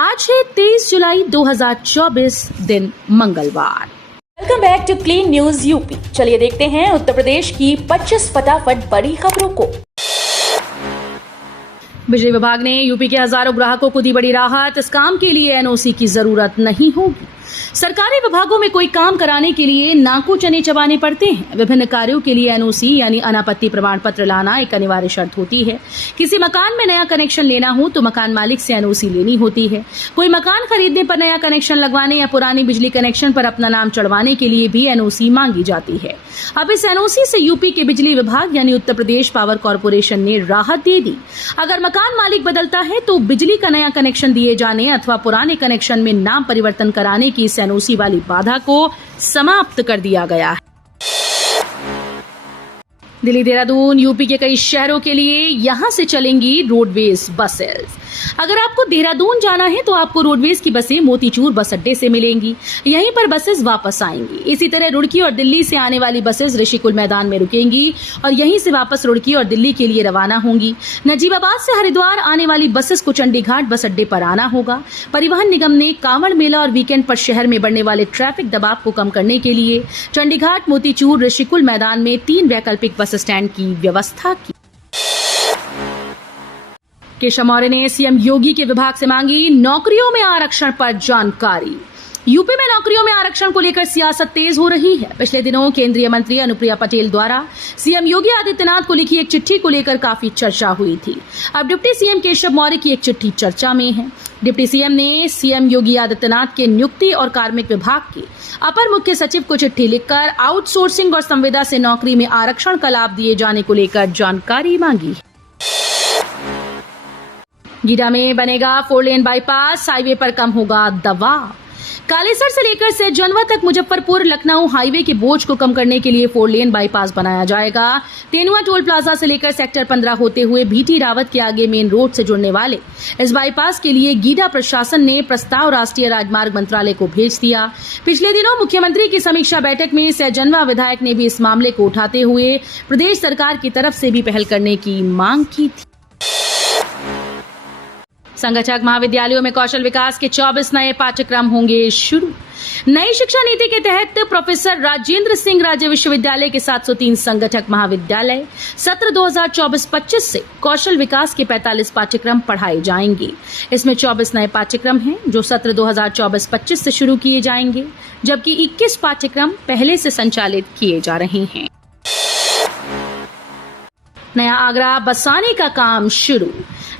आज है 23 जुलाई 2024 दिन मंगलवार। Welcome back to clean news UP. चलिए देखते हैं उत्तर प्रदेश की 25 फटाफट बड़ी खबरों को। बिजली विभाग ने यूपी के हजारों ग्राहकों को दी बड़ी राहत। इस काम के लिए एनओसी की जरूरत नहीं होगी। सरकारी विभागों में कोई काम कराने के लिए नाकू चने चबाने पड़ते हैं। विभिन्न कार्यों के लिए एनओसी यानी अनापत्ति प्रमाण पत्र लाना एक अनिवार्य शर्त होती है। किसी मकान में नया कनेक्शन लेना हो तो मकान मालिक से एनओसी लेनी होती है। कोई मकान खरीदने पर नया कनेक्शन लगवाने या पुरानी बिजली कनेक्शन पर अपना नाम चढ़वाने के लिए भी एनओसी मांगी जाती है। अब इस एनओसी से यूपी के बिजली विभाग यानी उत्तर प्रदेश पावर कॉर्पोरेशन ने राहत दे दी। अगर मकान मालिक बदलता है तो बिजली का नया कनेक्शन दिए जाने अथवा पुराने कनेक्शन में नाम परिवर्तन कराने की इस एनओसी वाली बाधा को समाप्त कर दिया गया है। दिल्ली देहरादून यूपी के कई शहरों के लिए यहां से चलेंगी रोडवेज बसेस। अगर आपको देहरादून जाना है तो आपको रोडवेज की बसें मोतीचूर बस अड्डे से मिलेंगी। यहीं पर बसेस वापस आएंगी। इसी तरह रुड़की और दिल्ली से आने वाली बसेस ऋषिकुल मैदान में रुकेंगी और यहीं से वापस रुड़की और दिल्ली के लिए रवाना होंगी। नजीबाबाद से हरिद्वार आने वाली बसेस को चंडीघाट बस अड्डे पर आना होगा। परिवहन निगम ने कांवड़ मेला और वीकेंड पर शहर में बढ़ने वाले ट्रैफिक दबाव को कम करने के लिए चंडीघाट, मोतीचूर, ऋषिकुल मैदान में 3 वैकल्पिक बस स्टैंड की व्यवस्था की। केशव मौर्य ने सीएम योगी के विभाग से मांगी नौकरियों में आरक्षण पर जानकारी। यूपी में नौकरियों में आरक्षण को लेकर सियासत तेज हो रही है। पिछले दिनों केंद्रीय मंत्री अनुप्रिया पटेल द्वारा सीएम योगी आदित्यनाथ को लिखी एक चिट्ठी को लेकर काफी चर्चा हुई थी। अब डिप्टी सीएम केशव मौर्य की एक चिट्ठी चर्चा में है। डिप्टी सीएम ने सीएम योगी आदित्यनाथ के नियुक्ति और कार्मिक विभाग के अपर मुख्य सचिव को चिट्ठी लिखकर आउटसोर्सिंग और संविदा से नौकरी में आरक्षण का लाभ दिए जाने को लेकर जानकारी मांगी है। गीडा में बनेगा 4 लेन बाईपास, हाईवे पर कम होगा दबाव। कालेसर से लेकर सैजनवा तक मुजफ्फरपुर लखनऊ हाईवे के बोझ को कम करने के लिए 4 लेन बाईपास बनाया जाएगा। तेनुआ टोल प्लाजा से लेकर सेक्टर 15 होते हुए बीटी रावत के आगे मेन रोड से जुड़ने वाले इस बाईपास के लिए गीडा प्रशासन ने प्रस्ताव राष्ट्रीय राजमार्ग मंत्रालय को भेज दिया। पिछले दिनों मुख्यमंत्री की समीक्षा बैठक में सैजनवा विधायक ने भी इस मामले को उठाते हुए प्रदेश सरकार की तरफ से भी पहल करने की मांग की थी। संगठक महाविद्यालयों में कौशल विकास के 24 नए पाठ्यक्रम होंगे शुरू। नई शिक्षा नीति के तहत प्रोफेसर राजेंद्र सिंह राज्य विश्वविद्यालय के 703 संगठक महाविद्यालय सत्र 2024-25 से कौशल विकास के 45 पाठ्यक्रम पढ़ाए जाएंगे। इसमें 24 नए पाठ्यक्रम हैं जो सत्र 2024-25 से शुरू किए जाएंगे, जबकि 21 पाठ्यक्रम पहले से संचालित किए जा रहे हैं। नया आगरा बसाने का काम शुरू।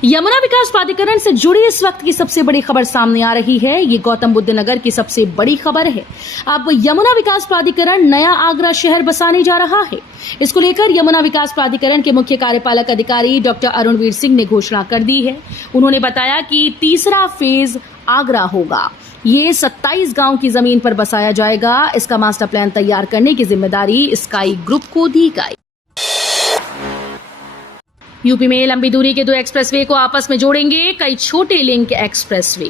यमुना विकास प्राधिकरण से जुड़ी इस वक्त की सबसे बड़ी खबर सामने आ रही है। ये गौतम बुद्ध नगर की सबसे बड़ी खबर है। अब यमुना विकास प्राधिकरण नया आगरा शहर बसाने जा रहा है। इसको लेकर यमुना विकास प्राधिकरण के मुख्य कार्यपालक अधिकारी डॉक्टर अरुणवीर सिंह ने घोषणा कर दी है। उन्होंने बताया कि तीसरा फेज आगरा होगा। ये 27 गांव की जमीन पर बसाया जाएगा। इसका मास्टर प्लान तैयार करने की जिम्मेदारी स्काई ग्रुप को दी गई। यूपी में लंबी दूरी के 2 एक्सप्रेसवे को आपस में जोड़ेंगे कई छोटे लिंक एक्सप्रेसवे।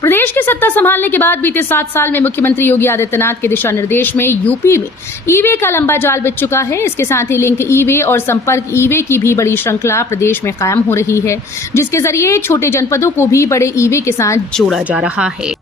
प्रदेश की सत्ता संभालने के बाद बीते 7 साल में मुख्यमंत्री योगी आदित्यनाथ के दिशा निर्देश में यूपी में ईवे का लंबा जाल बिछ चुका है। इसके साथ ही लिंक ईवे और संपर्क ईवे की भी बड़ी श्रृंखला प्रदेश में कायम हो रही है, जिसके जरिए छोटे जनपदों को भी बड़े ईवे के साथ जोड़ा जा रहा है।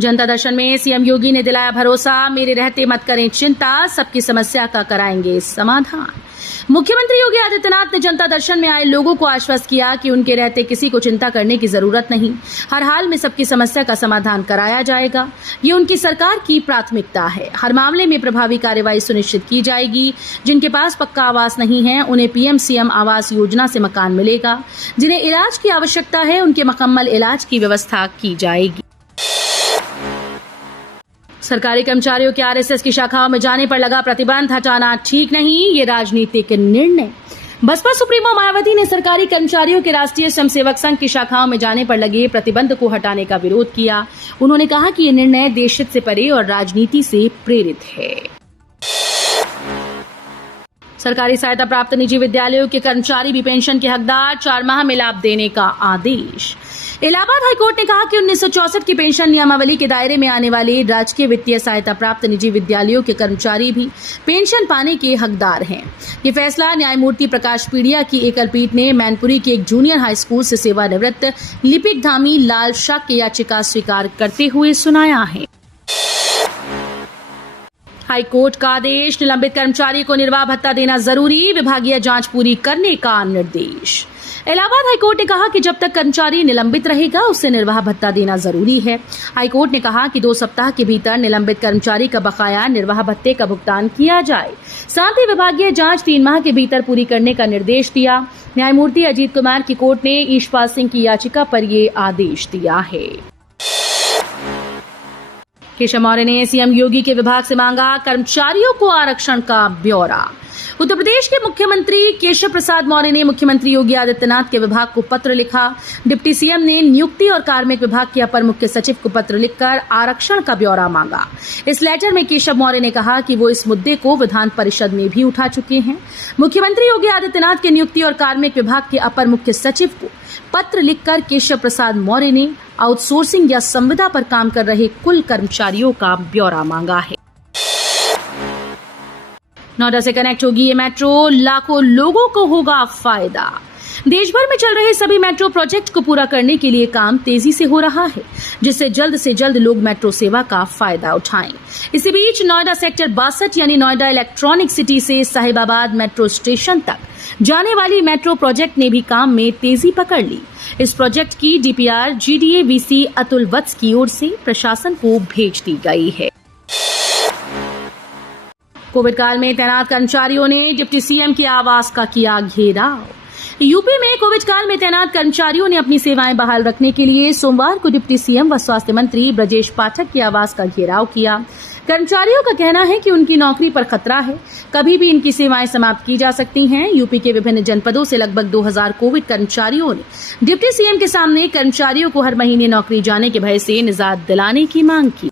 जनता दर्शन में सीएम योगी ने दिलाया भरोसा, मेरे रहते मत करें चिंता, सबकी समस्या का कराएंगे समाधान। मुख्यमंत्री योगी आदित्यनाथ ने जनता दर्शन में आए लोगों को आश्वस्त किया कि उनके रहते किसी को चिंता करने की जरूरत नहीं। हर हाल में सबकी समस्या का समाधान कराया जाएगा। ये उनकी सरकार की प्राथमिकता है। हर मामले में प्रभावी कार्रवाई सुनिश्चित की जाएगी। जिनके पास पक्का आवास नहीं है उन्हें पीएम सीएम आवास योजना से मकान मिलेगा। जिन्हें इलाज की आवश्यकता है उनके मुकम्मल इलाज की व्यवस्था की जाएगी। सरकारी कर्मचारियों के आरएसएस की शाखाओं में जाने पर लगा प्रतिबंध हटाना ठीक नहीं, ये राजनीतिक निर्णय। बसपा सुप्रीमो मायावती ने सरकारी कर्मचारियों के राष्ट्रीय स्वयंसेवक संघ की शाखाओं में जाने पर लगे प्रतिबंध को हटाने का विरोध किया। उन्होंने कहा कि ये निर्णय देशहित से परे और राजनीति से प्रेरित है। सरकारी सहायता प्राप्त निजी विद्यालयों के कर्मचारी भी पेंशन के हकदार, 4 माह में लाभ देने का आदेश। इलाहाबाद हाईकोर्ट ने कहा कि 1964 की पेंशन नियमावली के दायरे में आने वाले राजकीय वित्तीय सहायता प्राप्त निजी विद्यालयों के कर्मचारी भी पेंशन पाने के हकदार हैं। ये फैसला न्यायमूर्ति प्रकाश पीड़िया की एकल पीठ ने मैनपुरी के एक जूनियर हाई स्कूल से सेवानिवृत्त लिपिक धामी लाल शाह की याचिका स्वीकार करते हुए सुनाया है। हाईकोर्ट का आदेश, निलंबित कर्मचारी को निर्वाह भत्ता देना जरूरी, विभागीय जांच पूरी करने का निर्देश। इलाहाबाद हाईकोर्ट ने कहा कि जब तक कर्मचारी निलंबित रहेगा उसे निर्वाह भत्ता देना जरूरी है। हाईकोर्ट ने कहा कि 2 सप्ताह के भीतर निलंबित कर्मचारी का बकाया निर्वाह भत्ते का भुगतान किया जाए। साथ ही विभागीय जांच 3 माह के भीतर पूरी करने का निर्देश दिया। न्यायमूर्ति अजीत कुमार की कोर्ट ने ईशपाल सिंह की याचिका पर ये आदेश दिया है। केशव मौर्य ने सीएम योगी के विभाग से मांगा कर्मचारियों को आरक्षण का ब्यौरा। उत्तर प्रदेश के मुख्यमंत्री केशव प्रसाद मौर्य ने मुख्यमंत्री योगी आदित्यनाथ के विभाग को पत्र लिखा। डिप्टी सीएम ने नियुक्ति और कार्मिक विभाग के अपर मुख्य सचिव को पत्र लिखकर आरक्षण का ब्यौरा मांगा। इस लेटर में केशव मौर्य ने कहा कि वो इस मुद्दे को विधान परिषद में भी उठा चुके हैं। मुख्यमंत्री योगी आदित्यनाथ के नियुक्ति और कार्मिक विभाग के अपर मुख्य सचिव को पत्र लिखकर केशव प्रसाद मौर्य ने आउटसोर्सिंग या संविदा पर काम कर रहे कुल कर्मचारियों का ब्यौरा मांगा है। नोएडा से कनेक्ट होगी ये मेट्रो, लाखों लोगों को होगा फायदा। देश भर में चल रहे सभी मेट्रो प्रोजेक्ट को पूरा करने के लिए काम तेजी से हो रहा है, जिससे जल्द से जल्द लोग मेट्रो सेवा का फायदा उठाएं। इसी बीच नोएडा सेक्टर 62 यानी नोएडा इलेक्ट्रॉनिक सिटी से साहिबाबाद मेट्रो स्टेशन तक जाने वाली मेट्रो प्रोजेक्ट ने भी काम में तेजी पकड़ ली। इस प्रोजेक्ट की डीपीआर जीडीए वीसी अतुल वत्स की ओर से प्रशासन को भेज दी गई है। कोविड काल में तैनात कर्मचारियों ने डिप्टी सीएम के आवास का किया घेराव। यूपी में कोविड काल में तैनात कर्मचारियों ने अपनी सेवाएं बहाल रखने के लिए सोमवार को डिप्टी सीएम व स्वास्थ्य मंत्री ब्रजेश पाठक के आवास का घेराव किया। कर्मचारियों का कहना है कि उनकी नौकरी पर खतरा है, कभी भी इनकी सेवाएं समाप्त की जा सकती हैं। यूपी के विभिन्न जनपदों से लगभग 2000 कोविड कर्मचारियों ने डिप्टी सीएम के सामने कर्मचारियों को हर महीने नौकरी जाने के भय से निजात दिलाने की मांग की।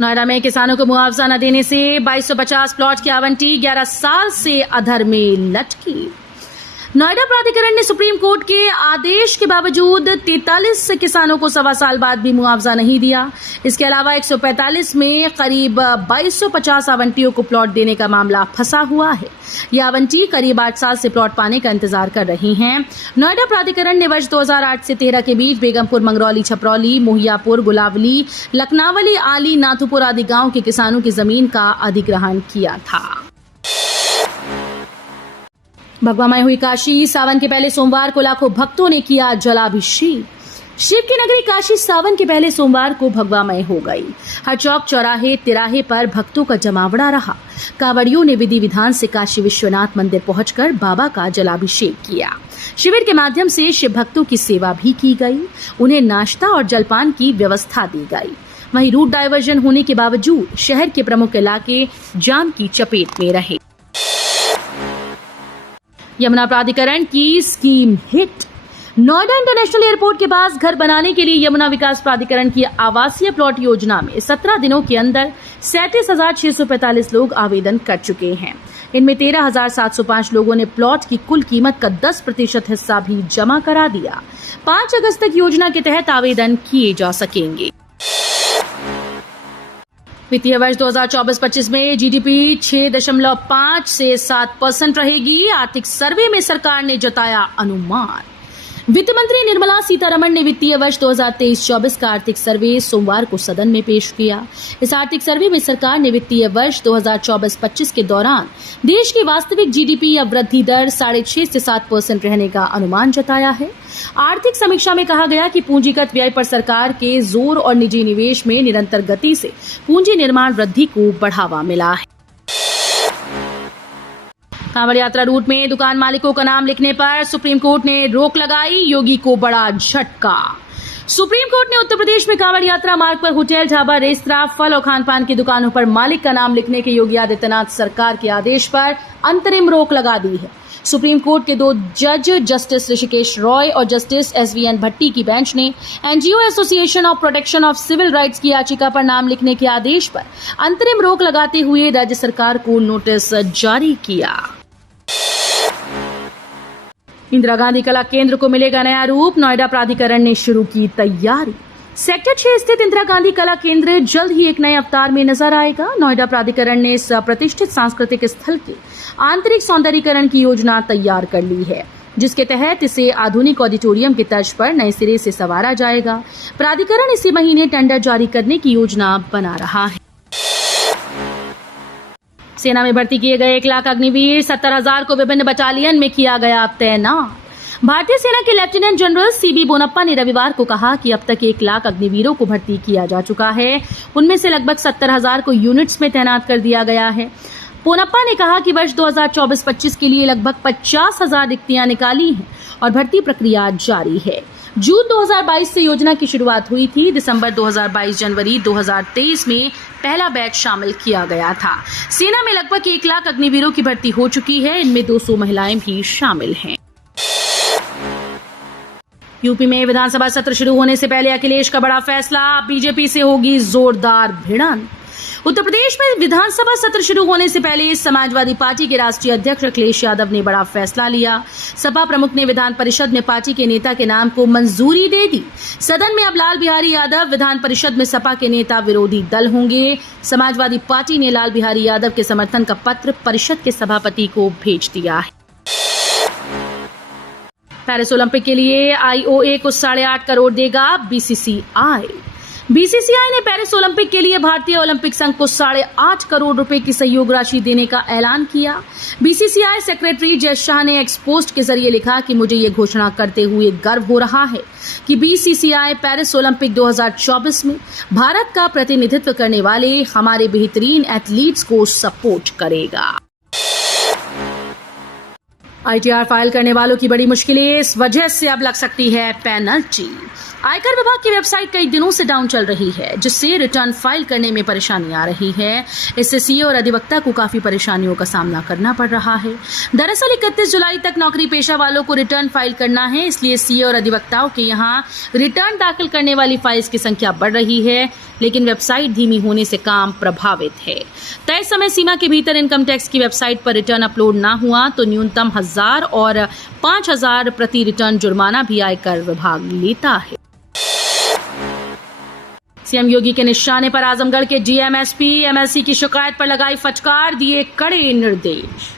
नोएडा में किसानों को मुआवजा न देने से 2250 प्लॉट की आवंटी 11 साल से अधर में लटकी। नोएडा प्राधिकरण ने सुप्रीम कोर्ट के आदेश के बावजूद 43 किसानों को 1.25 साल बाद भी मुआवजा नहीं दिया। इसके अलावा 145 में करीब 2250 आवंटियों को प्लॉट देने का मामला फंसा हुआ है। ये आवंटी करीब 8 साल से प्लॉट पाने का इंतजार कर रही हैं। नोएडा प्राधिकरण ने वर्ष 2008 से 13 के बीच बेगमपुर, मंगरौली, छपरौली, मोहियापुर, गुलावली, लखनावली, आली, नाथुपुर आदि गांव के किसानों की जमीन का अधिग्रहण किया था। भगवामय हुई काशी, सावन के पहले सोमवार को लाखों भक्तों ने किया जलाभिषेक। शिव की नगरी काशी सावन के पहले सोमवार को भगवामय हो गई। हर चौक, चौराहे, तिराहे पर भक्तों का जमावड़ा रहा। कांवड़ियों ने विधि विधान से काशी विश्वनाथ मंदिर पहुंचकर बाबा का जलाभिषेक किया। शिविर के माध्यम से शिव भक्तों की सेवा भी की गई। उन्हें नाश्ता और जलपान की व्यवस्था दी गई। वहीं रूट डायवर्जन होने के बावजूद शहर के प्रमुख इलाके जाम की चपेट में रहे। यमुना प्राधिकरण की scheme hit. Noida international airport के पास घर बनाने के लिए यमुना विकास प्राधिकरण की आवासीय प्लॉट योजना में 17 दिनों के अंदर 37,645 लोग आवेदन कर चुके हैं। इनमें 13,705 लोगों ने प्लॉट की कुल कीमत का 10% हिस्सा भी जमा करा दिया। 5 अगस्त तक योजना के तहत आवेदन किए जा सकेंगे। वित्तीय वर्ष 2024-25 में जीडीपी 6.5 से 7% रहेगी। आर्थिक सर्वे में सरकार ने जताया अनुमान। वित्त मंत्री निर्मला सीतारमण ने वित्तीय वर्ष 2023-24 का आर्थिक सर्वे सोमवार को सदन में पेश किया। इस आर्थिक सर्वे में सरकार ने वित्तीय वर्ष 2024-25 के दौरान देश की वास्तविक जीडीपी या वृद्धि दर 6.5 से 7% रहने का अनुमान जताया है। आर्थिक समीक्षा में कहा गया कि पूंजीगत व्यय पर सरकार के जोर और निजी निवेश में निरंतर गति से पूंजी निर्माण वृद्धि को बढ़ावा मिला है। कांवड़ यात्रा रूट में दुकान मालिकों का नाम लिखने पर सुप्रीम कोर्ट ने रोक लगाई। योगी को बड़ा झटका। सुप्रीम कोर्ट ने उत्तर प्रदेश में कांवड़ यात्रा मार्ग पर होटल, ढाबा, रेस्तरां, फल और खान पान की दुकानों पर मालिक का नाम लिखने के योगी आदित्यनाथ सरकार के आदेश पर अंतरिम रोक लगा दी है। सुप्रीम कोर्ट के 2 जज जस्टिस ऋषिकेश रॉय और जस्टिस SVN भट्टी की बेंच ने NGO association of protection of civil rights की याचिका पर नाम लिखने के आदेश पर अंतरिम रोक लगाते हुए राज्य सरकार को नोटिस जारी किया। इंदिरा गांधी कला केंद्र को मिलेगा नया रूप, नोएडा प्राधिकरण ने शुरू की तैयारी। सेक्टर 6 स्थित इंदिरा गांधी कला केंद्र जल्द ही एक नए अवतार में नजर आएगा। नोएडा प्राधिकरण ने इस प्रतिष्ठित सांस्कृतिक स्थल के आंतरिक सौंदर्यीकरण की योजना तैयार कर ली है, जिसके तहत इसे आधुनिक ऑडिटोरियम की तर्ज पर नए सिरे से संवारा जाएगा। प्राधिकरण इसी महीने टेंडर जारी करने की योजना बना रहा है। सेना में भर्ती किए गए 1 लाख अग्निवीर, 70,000 को विभिन्न बटालियन में किया गया तैनात। भारतीय सेना के लेफ्टिनेंट जनरल CB बोनप्पा ने रविवार को कहा कि अब तक 1 लाख अग्निवीरों को भर्ती किया जा चुका है। उनमें से लगभग 70,000 को यूनिट्स में तैनात कर दिया गया है। बोनप्पा ने कहा कि वर्ष 2024-25 के लिए लगभग 50,000 रिक्तियां निकाली हैं और भर्ती प्रक्रिया जारी है। जून 2022 से योजना की शुरुआत हुई थी। दिसंबर 2022 जनवरी 2023 में पहला बैच शामिल किया गया था। सेना में लगभग 1 लाख अग्निवीरों की भर्ती हो चुकी है। इनमें 200 महिलाएं भी शामिल हैं। यूपी में विधानसभा सत्र शुरू होने से पहले अखिलेश का बड़ा फैसला, बीजेपी से होगी जोरदार भिड़ंत। उत्तर प्रदेश में विधानसभा सत्र शुरू होने से पहले समाजवादी पार्टी के राष्ट्रीय अध्यक्ष अखिलेश यादव ने बड़ा फैसला लिया। सपा प्रमुख ने विधान परिषद में पार्टी के नेता के नाम को मंजूरी दे दी। सदन में अब लाल बिहारी यादव विधान परिषद में सपा के नेता विरोधी दल होंगे। समाजवादी पार्टी ने लाल बिहारी यादव के समर्थन का पत्र परिषद के सभापति को भेज दिया है। पेरिस ओलंपिक के लिए IOA को 8.5 करोड़ देगा BCCI। BCCI ने पेरिस ओलंपिक के लिए भारतीय ओलंपिक संघ को 8.5 करोड़ रुपए की सहयोग राशि देने का ऐलान किया। BCCI सेक्रेटरी जय शाह ने एक्स पोस्ट के जरिए लिखा कि मुझे ये घोषणा करते हुए गर्व हो रहा है कि BCCI पेरिस ओलंपिक 2024 में भारत का प्रतिनिधित्व करने वाले हमारे बेहतरीन एथलीट्स को सपोर्ट करेगा। ITR फाइल करने वालों की बड़ी मुश्किलें, इस वजह से अब लग सकती है पेनल्टी। आयकर विभाग की वेबसाइट कई दिनों से डाउन चल रही है, जिससे रिटर्न फाइल करने में परेशानी आ रही है। इससे सीए और अधिवक्ता को काफी परेशानियों का सामना करना पड़ रहा है। दरअसल 31 जुलाई तक नौकरी पेशा वालों को रिटर्न फाइल करना है, इसलिए सीए और अधिवक्ताओं के यहाँ रिटर्न दाखिल करने वाली फाइल्स की संख्या बढ़ रही है, लेकिन वेबसाइट धीमी होने से काम प्रभावित है। तय समय सीमा के भीतर इनकम टैक्स की वेबसाइट पर रिटर्न अपलोड ना हुआ तो न्यूनतम 1000 और 5000 प्रति रिटर्न जुर्माना भी आयकर विभाग लेता है। सीएम योगी के निशाने पर आजमगढ़ के डीएम एसपी एमएलसी की शिकायत पर लगाई फटकार, दिए कड़े निर्देश।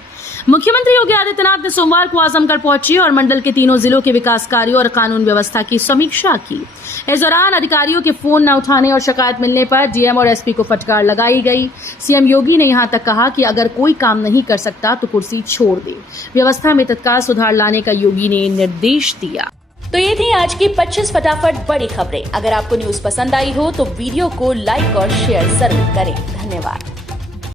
मुख्यमंत्री योगी आदित्यनाथ ने सोमवार को आजमगढ़ पहुंचे और मंडल के तीनों जिलों के विकास कार्यों और कानून व्यवस्था की समीक्षा की। इस दौरान अधिकारियों के फोन न उठाने और शिकायत मिलने पर डीएम और एसपी को फटकार लगाई गई। सीएम योगी ने यहां तक कहा कि अगर कोई काम नहीं कर सकता तो कुर्सी छोड़ दे। व्यवस्था में तत्काल सुधार लाने का योगी ने निर्देश दिया। तो ये थी आज की 25 फटाफट बड़ी खबरें। अगर आपको न्यूज पसंद आई हो तो वीडियो को लाइक और शेयर जरूर करें। धन्यवाद।